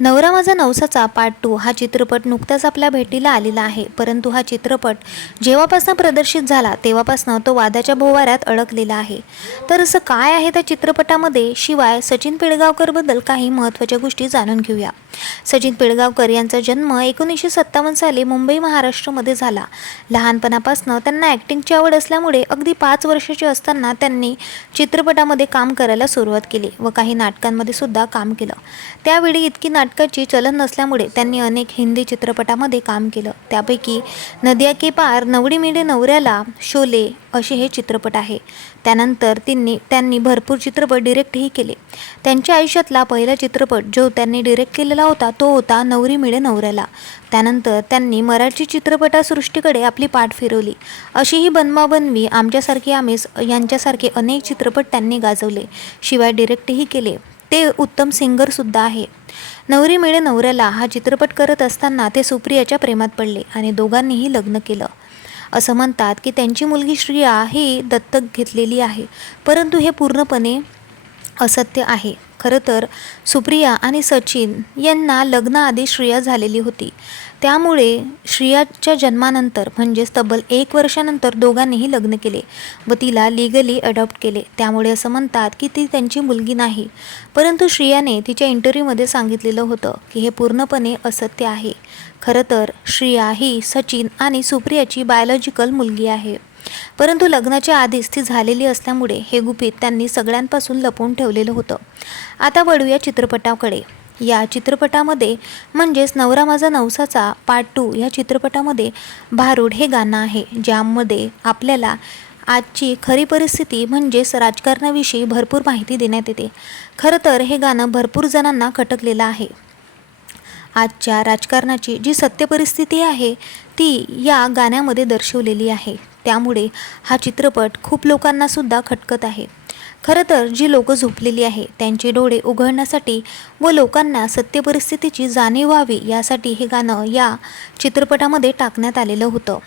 नवरा माझा नवसाचा part two हा चित्रपट नुकताच आपल्या भेटीला आलेला आहे. परंतु हा चित्रपट जेव्हापासून प्रदर्शित झाला तेव्हापासून तो वादाच्या भोवाऱ्यात अडकलेला आहे. तर असं काय आहे त्या चित्रपटामध्ये? शिवाय सचिन पिळगावकरबद्दल काही महत्त्वाच्या गोष्टी जाणून घेऊया. सचिन पिळगावकर यांचा जन्म एकोणीसशे सत्तावन्न साली मुंबई महाराष्ट्रामध्ये झाला. लहानपणापासून त्यांना ॲक्टिंगची आवड असल्यामुळे अगदी पाच वर्षाचे असताना त्यांनी चित्रपटामध्ये काम करायला सुरुवात केली व काही नाटकांमध्ये सुद्धा काम केलं. त्यावेळी इतकी नाटकाची चलन नसल्यामुळे त्यांनी अनेक हिंदी चित्रपटामध्ये काम केलं. त्यापैकी नदिया के पार नवडी मिडे नवऱ्याला शोले असे हे चित्रपट आहे. त्यानंतर त्यांनी त्यांनी भरपूर चित्रपट डिरेक्टही केले. त्यांच्या आयुष्यातला पहिला चित्रपट जो त्यांनी डिरेक्ट केलेला होता तो होता नवरी मिळे नवऱ्याला. त्यानंतर त्यांनी मराठी चित्रपटासृष्टीकडे आपली पाठ फिरवली. अशी ही बनवाबनवी आमच्यासारखी आमिष यांच्यासारखे अनेक चित्रपट त्यांनी गाजवले. शिवाय डिरेक्टही केले. ते उत्तम सिंगरसुद्धा आहे. नवरी मिळे नवऱ्याला हा चित्रपट करत असताना ते सुप्रियाच्या प्रेमात पडले आणि दोघांनीही लग्न केलं. असं म्हणतात की त्यांची मुलगी श्रिया ही दत्तक घेतलेली आहे. परंतु हे पूर्णपणे असत्य आहे. खरं तर सुप्रिया आणि सचिन यांना लग्नाआधी श्रिया झालेली होती. त्यामुळे श्रियाच्या जन्मानंतर म्हणजेच तब्बल एक वर्षानंतर दोघांनीही लग्न केले व तिला लिगली अडॉप्ट केले. त्यामुळे असं म्हणतात की ती त्यांची मुलगी नाही. परंतु श्रियाने तिच्या इंटरव्ह्यूमध्ये सांगितलेलं होतं की हे पूर्णपणे असत्य आहे. खरं तर श्रिया ही सचिन आणि सुप्रियाची बायोलॉजिकल मुलगी आहे. परंतु लग्नाच्या आधीच ती झालेली असल्यामुळे हे गुपित त्यांनी सगळ्यांपासून लपवून ठेवलेलं होतं. आता वळूया चित्रपटाकडे. या चित्रपटामध्ये म्हणजेच नवरा माझा नवसाचा पार्ट टू या चित्रपटामध्ये भारूड हे गाणं आहे ज्यामध्ये आपल्याला आजची खरी परिस्थिती म्हणजेच राजकारणाविषयी भरपूर माहिती देण्यात येते. खरं तर हे गाणं भरपूर जणांना खटकलेलं आहे. आजच्या राजकारणाची जी सत्य परिस्थिती आहे ती या गाण्यामध्ये दर्शवलेली आहे. त्यामुळे हा चित्रपट खूप लोकांनासुद्धा खटकत आहे. खरं तर जी लोकं झोपलेली आहे त्यांचे डोळे उघडण्यासाठी व लोकांना सत्य परिस्थितीची जाणीव व्हावी यासाठी हे गाणं या चित्रपटामध्ये टाकण्यात आलेलं होतं.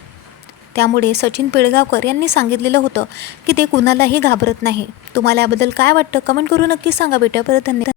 त्यामुळे सचिन पिळगावकर यांनी सांगितलेलं होतं की ते कुणालाही घाबरत नाही. तुम्हाला याबद्दल काय वाटतं? कमेंट करून नक्की सांगा बेटा. परत धन्यवाद.